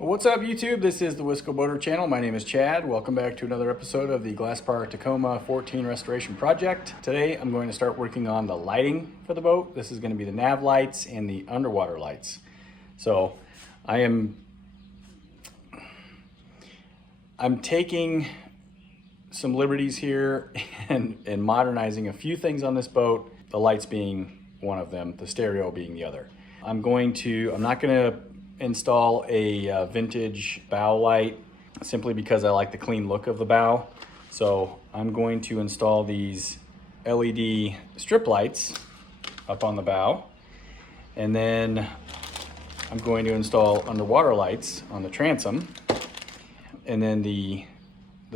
What's up YouTube? This is the Wisco Boater channel. My name is Chad. Welcome back to another episode of the Glasspar Tacoma 14 restoration project. Today I'm going to start working on the lighting for the boat. This is going to be the nav lights and the underwater lights. So I'm taking some liberties here and modernizing a few things on this boat, the lights being one of them, the stereo being the other. I'm not going to install a vintage bow light simply because I like the clean look of the bow. So I'm going to install these LED strip lights up on the bow, and then I'm going to install underwater lights on the transom, and then the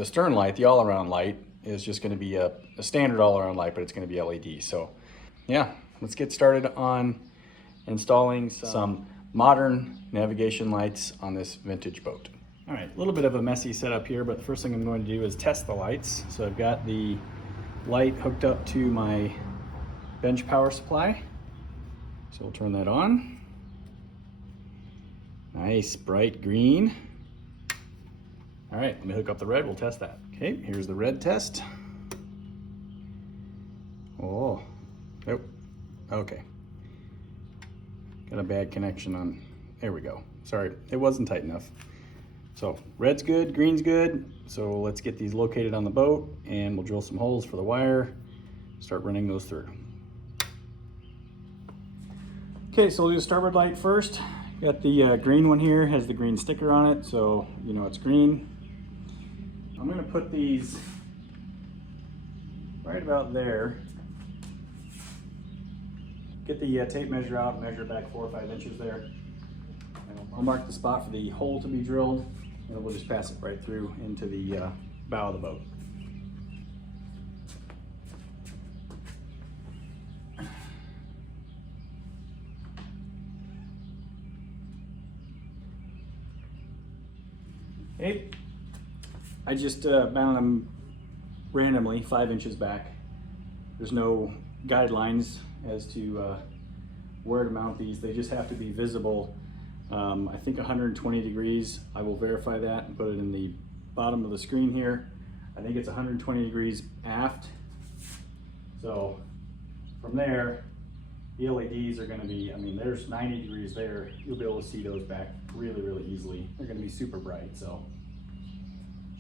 stern light, the all-around light, is just going to be a standard all-around light, but it's going to be LED. So yeah, let's get started on installing some modern navigation lights on this vintage boat. All right, a little bit of a messy setup here, but the first thing I'm going to do is test the lights. So I've got the light hooked up to my bench power supply. So we'll turn that on. Nice bright green. All right, let me hook up the red, we'll test that. Okay, here's the red test. Oh, nope, okay. Got a bad connection on, there we go. Sorry, it wasn't tight enough. So red's good, green's good. So let's get these located on the boat and we'll drill some holes for the wire, start running those through. Okay, so we'll do the starboard light first. Got the green one here, has the green sticker on it, so you know it's green. I'm gonna put these right about there. Get the tape measure out, measure back 4 or 5 inches there. And I'll mark the spot for the hole to be drilled, and we'll just pass it right through into the bow of the boat. Okay, I just mounted them randomly 5 inches back. There's no guidelines as to where to mount these. They just have to be visible. I think 120 degrees. I will verify that and put it in the bottom of the screen here. I think it's 120 degrees aft. So from there, the LEDs are going to be, I mean, there's 90 degrees there. You'll be able to see those back really, really easily. They're going to be super bright, so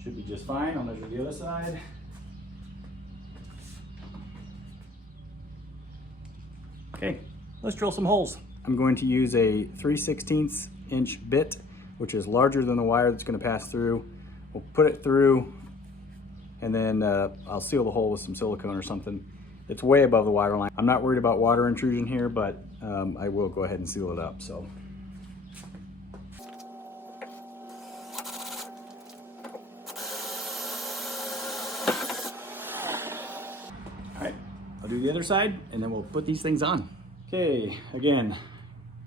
should be just fine. I'll measure the other side. Okay, let's drill some holes. I'm going to use a 3/16 inch bit, which is larger than the wire that's going to pass through. We'll put it through, and then I'll seal the hole with some silicone or something. It's way above the water line. I'm not worried about water intrusion here, but I will go ahead and seal it up. So. All right, I'll do the other side, and then we'll put these things on. Okay, again,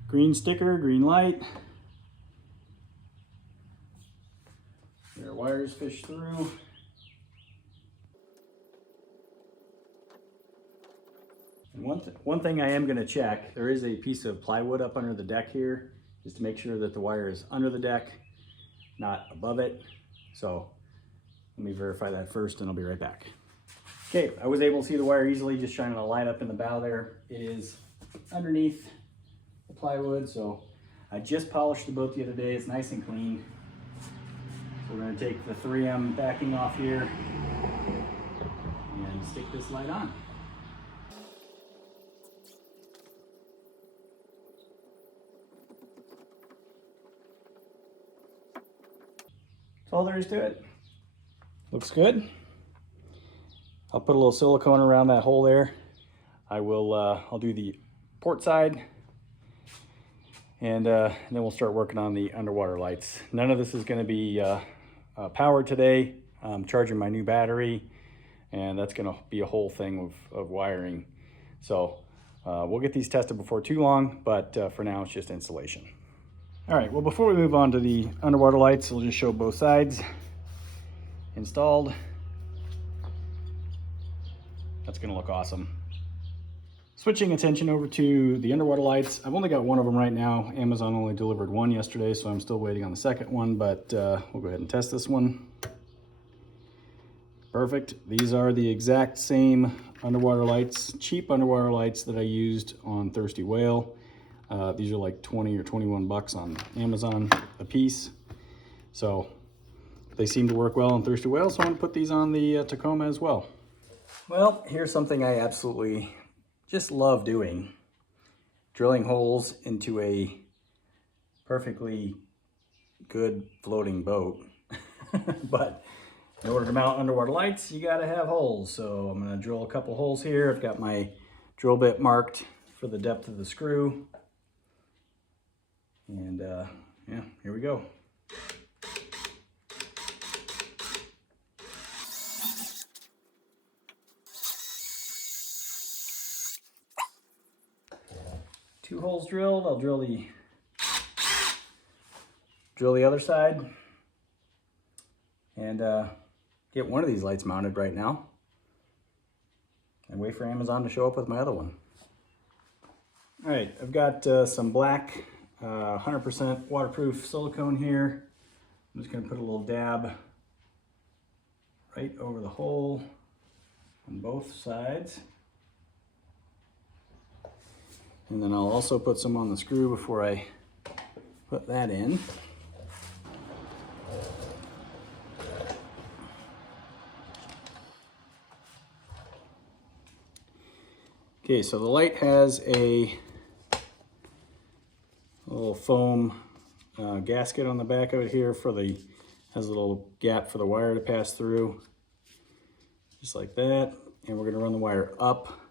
green sticker, green light. There are wires fish through. And one thing I am going to check, there is a piece of plywood up under the deck here, just to make sure that the wire is under the deck, not above it. So let me verify that first and I'll be right back. Okay, I was able to see the wire easily, just shining a light up in the bow there. It is underneath the plywood, so I just polished the boat the other day. It's nice and clean. So we're going to take the 3M backing off here and stick this light on. That's all there is to it. Looks good. I'll put a little silicone around that hole there. I'll do the port side, and then we'll start working on the underwater lights. None of this is going to be powered today. I'm charging my new battery, and that's going to be a whole thing of wiring. So we'll get these tested before too long, but for now it's just installation. All right, well, before we move on to the underwater lights, we'll just show both sides installed. That's going to look awesome. Switching attention over to the underwater lights. I've only got one of them right now. Amazon only delivered one yesterday, so I'm still waiting on the second one, but we'll go ahead and test this one. Perfect. These are the exact same underwater lights, cheap underwater lights that I used on Thirsty Whale. These are like 20 or 21 bucks on Amazon a piece. So they seem to work well on Thirsty Whale, so I'm gonna put these on the Tacoma as well. Well, here's something I absolutely just love doing. Drilling holes into a perfectly good floating boat. But in order to mount underwater lights, you gotta have holes. So I'm gonna drill a couple holes here. I've got my drill bit marked for the depth of the screw. And yeah, here we go. Two holes drilled. I'll drill the other side and get one of these lights mounted right now and wait for Amazon to show up with my other one. All right, I've got some black 100% waterproof silicone here. I'm just gonna put a little dab right over the hole on both sides. And then I'll also put some on the screw before I put that in. Okay, so the light has a little foam gasket on the back of it here has a little gap for the wire to pass through, just like that. And we're gonna run the wire up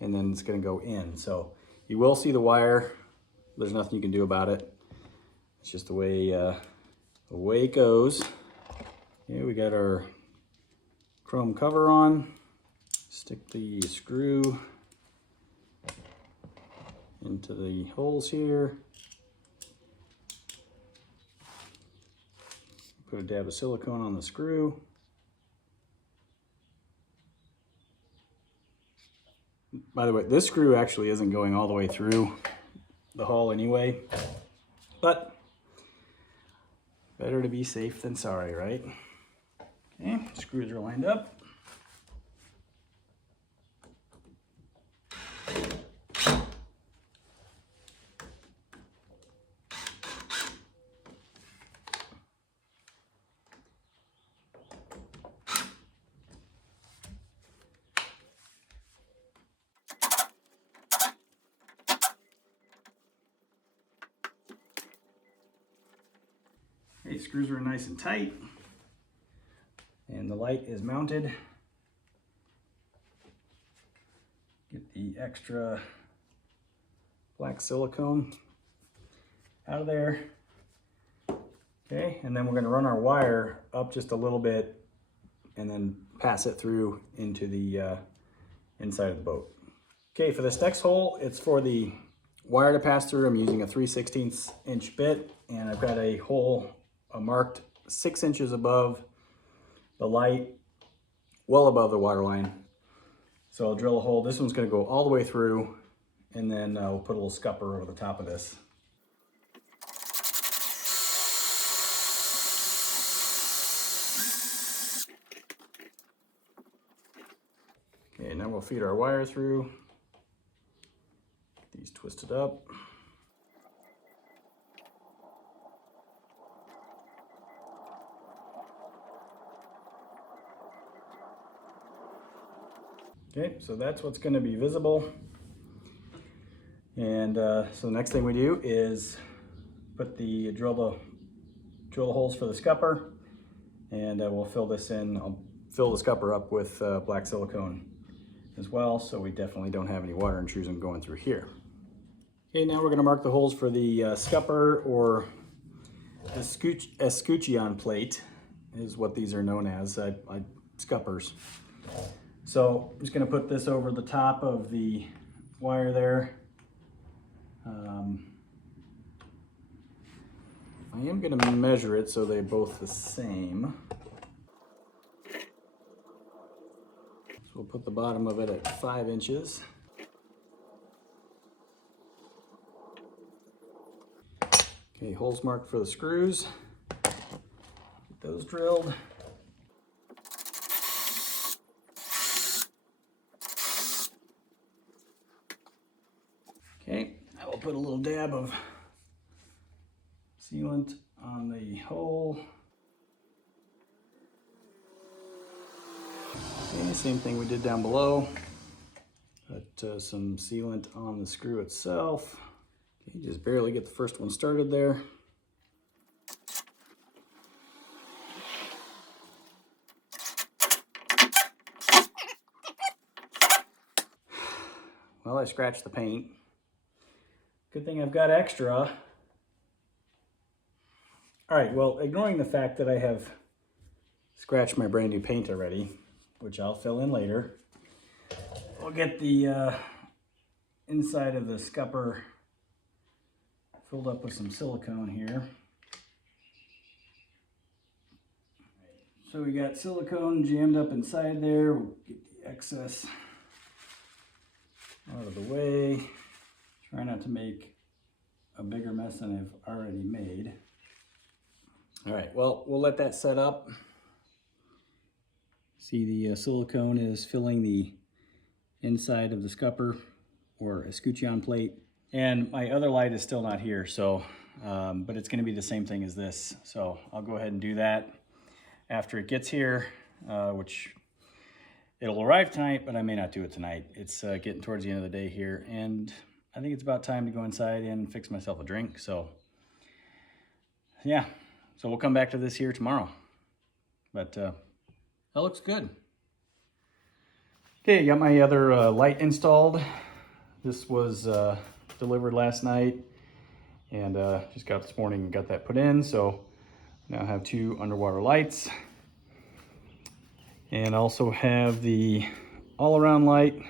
and then it's gonna go in. So you will see the wire. There's nothing you can do about it. It's just the way it goes. Okay, we got our chrome cover on. Stick the screw into the holes here. Put a dab of silicone on the screw. By the way, this screw actually isn't going all the way through the hull anyway, but better to be safe than sorry, right? Okay, screws are lined up. Okay, screws are nice and tight, and the light is mounted. Get the extra black silicone out of there. Okay, and then we're going to run our wire up just a little bit and then pass it through into the inside of the boat. Okay, for this next hole, it's for the wire to pass through. I'm using a 3/16 inch bit, and I've got a hole marked 6 inches above the light, well above the water line. So I'll drill a hole. This one's going to go all the way through, and then we'll put a little scupper over the top of this. Okay, now we'll feed our wire through. Get these twisted up. Okay, so that's what's going to be visible. And so the next thing we do is put drill the holes for the scupper, and we'll fill this in. I'll fill the scupper up with black silicone as well, so we definitely don't have any water intrusion going through here. Okay, now we're going to mark the holes for the scupper, or escutcheon plate is what these are known as, scuppers. So I'm just going to put this over the top of the wire there. I am going to measure it so they're both the same. So we'll put the bottom of it at 5 inches. Okay, holes marked for the screws. Get those drilled. Okay, I will put a little dab of sealant on the hole. Okay, same thing we did down below. Put some sealant on the screw itself. Okay, just barely get the first one started there. Well, I scratched the paint. Good thing I've got extra. All right, well, ignoring the fact that I have scratched my brand new paint already, which I'll fill in later, we'll get the inside of the scupper filled up with some silicone here. So we got silicone jammed up inside there. We'll get the excess out of the way. Try not to make a bigger mess than I've already made. All right, well, we'll let that set up. See, the silicone is filling the inside of the scupper or escutcheon plate. And my other light is still not here, so, but it's gonna be the same thing as this. So I'll go ahead and do that after it gets here, which it'll arrive tonight, but I may not do it tonight. It's getting towards the end of the day here, and I think it's about time to go inside and fix myself a drink. So yeah, so we'll come back to this here tomorrow. But that looks good. Okay, I got my other light installed. This was delivered last night, and just got up this morning and got that put in. So now I have 2 underwater lights, and also have the all-around light.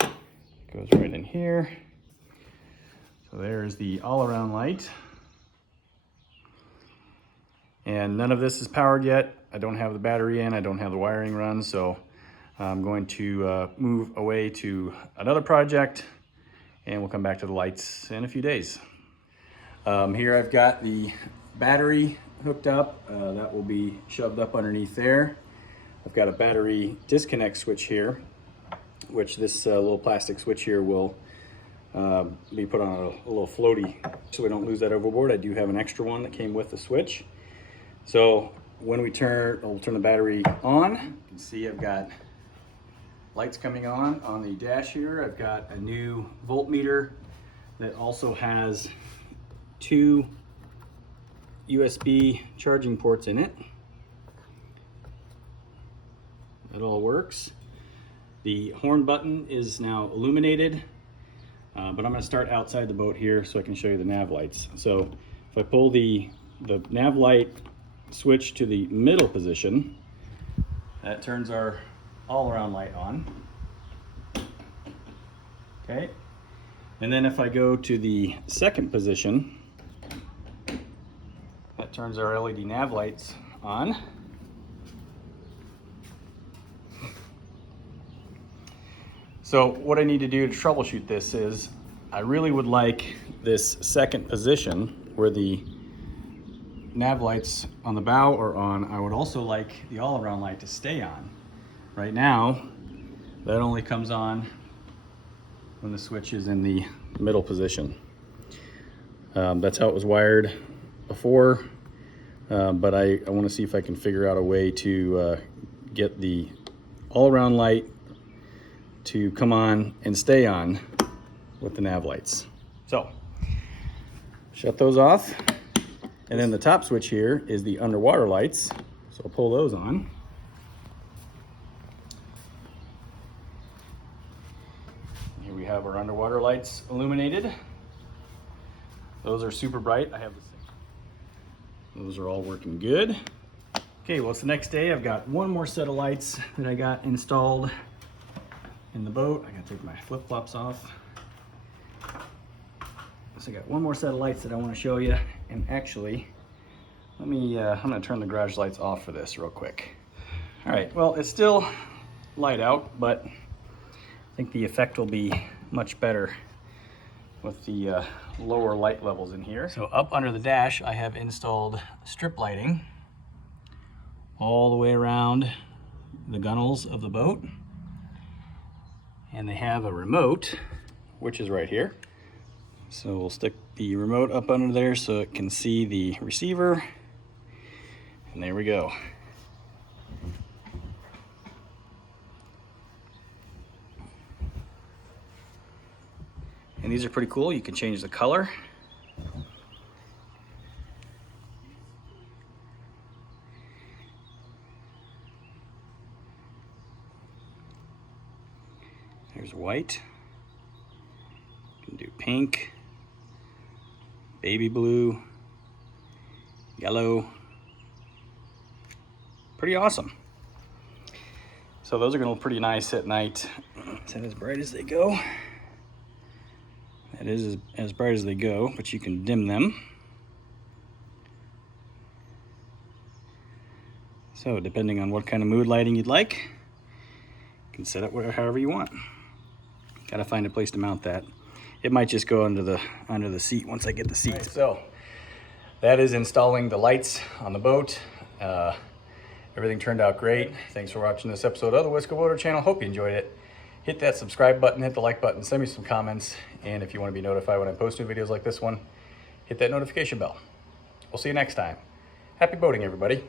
Goes right in here. So there's the all-around light. And none of this is powered yet. I don't have the battery in, I don't have the wiring run, so I'm going to move away to another project, and we'll come back to the lights in a few days. Here I've got the battery hooked up. That will be shoved up underneath there. I've got a battery disconnect switch here, which this little plastic switch here will be put on a little floaty so we don't lose that overboard. I do have an extra one that came with the switch. So when we I'll turn the battery on. You can see I've got lights coming on the dash here. I've got a new voltmeter that also has 2 USB charging ports in it. That all works. The horn button is now illuminated, but I'm going to start outside the boat here so I can show you the nav lights. So if I pull the nav light switch to the middle position, that turns our all-around light on. Okay, and then if I go to the second position, that turns our LED nav lights on. So what I need to do to troubleshoot this is, I really would like this second position where the nav lights on the bow are on. I would also like the all-around light to stay on. Right now, that only comes on when the switch is in the middle position. That's how it was wired before, but I want to see if I can figure out a way to get the all-around light to come on and stay on with the nav lights. So, shut those off. And then the top switch here is the underwater lights. So I'll pull those on. Here we have our underwater lights illuminated. Those are super bright. I have the same. Those are all working good. Okay, well, it's the next day. I've got one more set of lights that I got installed in the boat. I gotta take my flip-flops off. So I got one more set of lights that I want to show you. And actually, I'm gonna turn the garage lights off for this real quick. All right, well, it's still light out, but I think the effect will be much better with the lower light levels in here. So up under the dash, I have installed strip lighting all the way around the gunnels of the boat. And they have a remote, which is right here. So we'll stick the remote up under there so it can see the receiver. And there we go. And these are pretty cool. You can change the color. There's white. You can do pink, baby blue, yellow. Pretty awesome. So those are gonna look pretty nice at night. Is that as bright as they go? That is as bright as they go, but you can dim them. So depending on what kind of mood lighting you'd like, you can set it however you want. Gotta find a place to mount that. It might just go under the seat once I get the seat. Right, so that is installing the lights on the boat. Everything turned out great. Thanks for watching this episode of the Whisker Boater channel. Hope you enjoyed it. Hit that subscribe button, hit the like button, send me some comments, and if you want to be notified when I post new videos like this one, hit that notification bell. We'll see you next time. Happy boating, everybody.